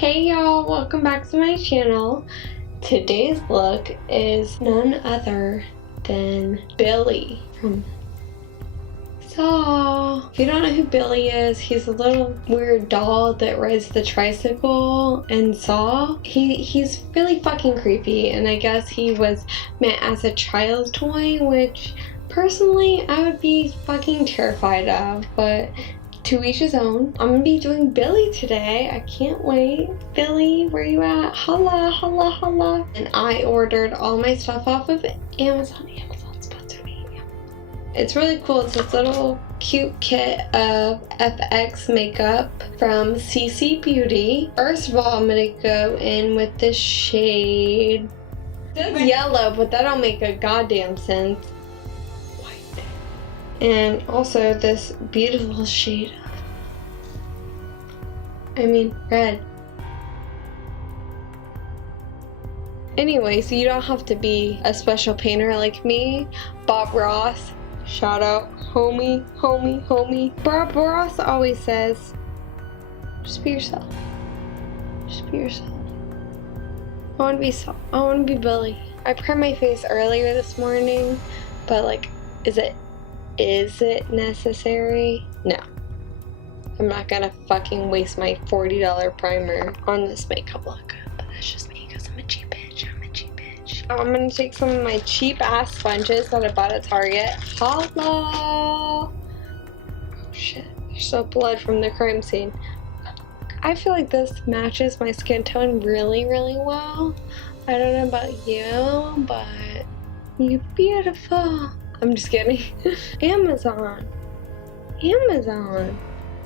Hey y'all, welcome back to my channel. Today's look is none other than Billy from Saw. If you don't know who Billy is, he's a little weird doll that rides the tricycle in Saw. He's really fucking creepy, and I guess he was meant as a child's toy, which personally I would be fucking terrified of, but to each his own. I'm gonna be doing Billy today. I can't wait. Billy, where you at? Holla, holla, holla. And I ordered all my stuff off of Amazon. Amazon's sponsored me. It's really cool. It's this little cute kit of FX makeup from CC Beauty. First of all, I'm gonna go in with this shade. It's yellow, but that don't make a goddamn sense. And also this beautiful shade of, red. Anyway, so you don't have to be a special painter like me. Bob Ross, shout out, homie. Bob Ross always says, just be yourself. Just be yourself. I wanna be Billy. I primed my face earlier this morning, but like, is it necessary? No. I'm not gonna fucking waste my $40 primer on this makeup look. But that's just me because I'm a cheap bitch. I'm gonna take some of my cheap ass sponges that I bought at Target. Holla! Oh shit. There's still blood from the crime scene. I feel like this matches my skin tone really, really well. I don't know about you, but you're beautiful. I'm just kidding. Amazon.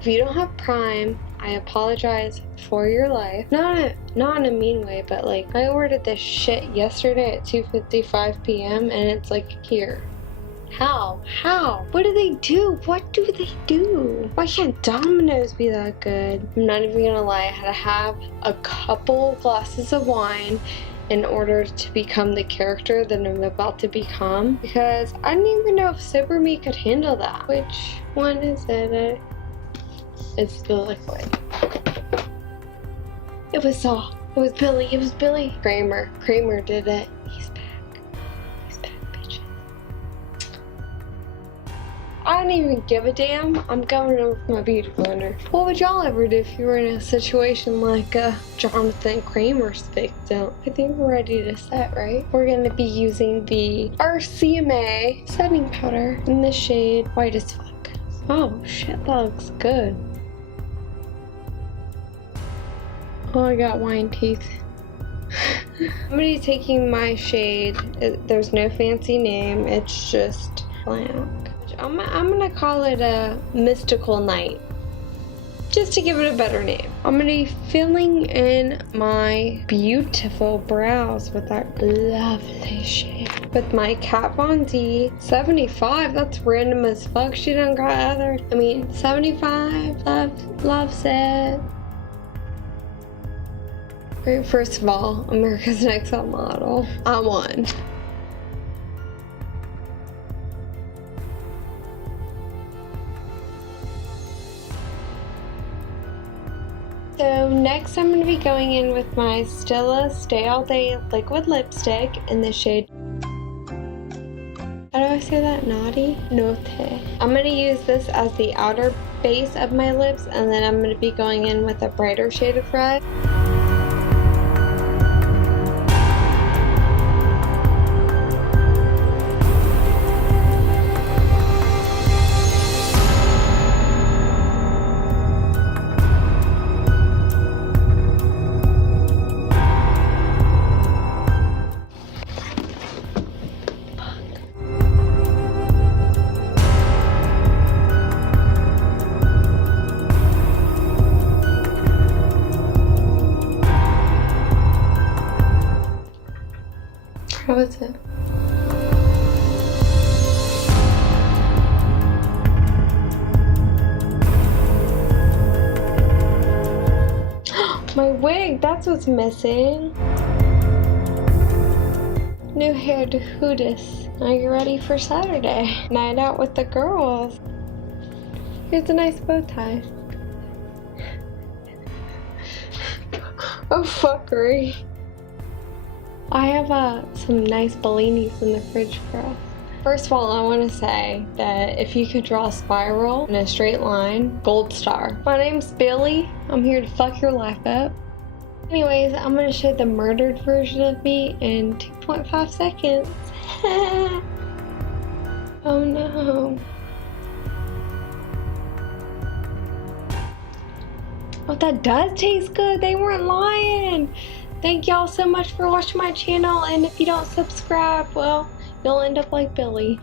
If you don't have Prime, I apologize for your life. Not in a mean way, but like, I ordered this shit yesterday at 2:55 p.m. and it's like here. How? What do they do? Why can't Domino's be that good? I'm not even gonna lie, I had to have a couple glasses of wine in order to become the character that I'm about to become, because I didn't even know if sober me could handle that. Which one is it? It's the liquid. It was Saw. It was Billy. Kramer did it. He's back, bitches. I don't even give a damn. I'm going over my beauty blender. What would y'all ever do if you were in a situation like Jonathan Kramer's victim? I think we're ready to set, right? We're gonna be using the RCMA setting powder in the shade White as Fuck. Oh shit, that looks good. Oh, I got wine teeth. I'm gonna be taking my shade. There's no fancy name. It's just black. I'm gonna call it a Mystical Night, just to give it a better name. I'm gonna be filling in my beautiful brows with that lovely shade with my Kat Von D 75. That's random as fuck. She done got other. 75. Loves it. Right, first of all, America's Next Top Model. I won. So next I'm going to be going in with my Stila Stay All Day liquid lipstick in the shade, how do I say that? Notte. I'm going to use this as the outer base of my lips, and then I'm going to be going in with a brighter shade of red. How is it? My wig, that's what's missing. New hair to Hoodis. Now you're ready for Saturday. Night out with the girls. Here's a nice bow tie. of fuckery. I have some nice bellinis in the fridge for us. First of all, I want to say that if you could draw a spiral in a straight line, gold star. My name's Billy. I'm here to fuck your life up. Anyways, I'm going to show the murdered version of me in 2.5 seconds. Oh no. Oh, that does taste good. They weren't lying. Thank y'all so much for watching my channel, and if you don't subscribe, well, you'll end up like Billy.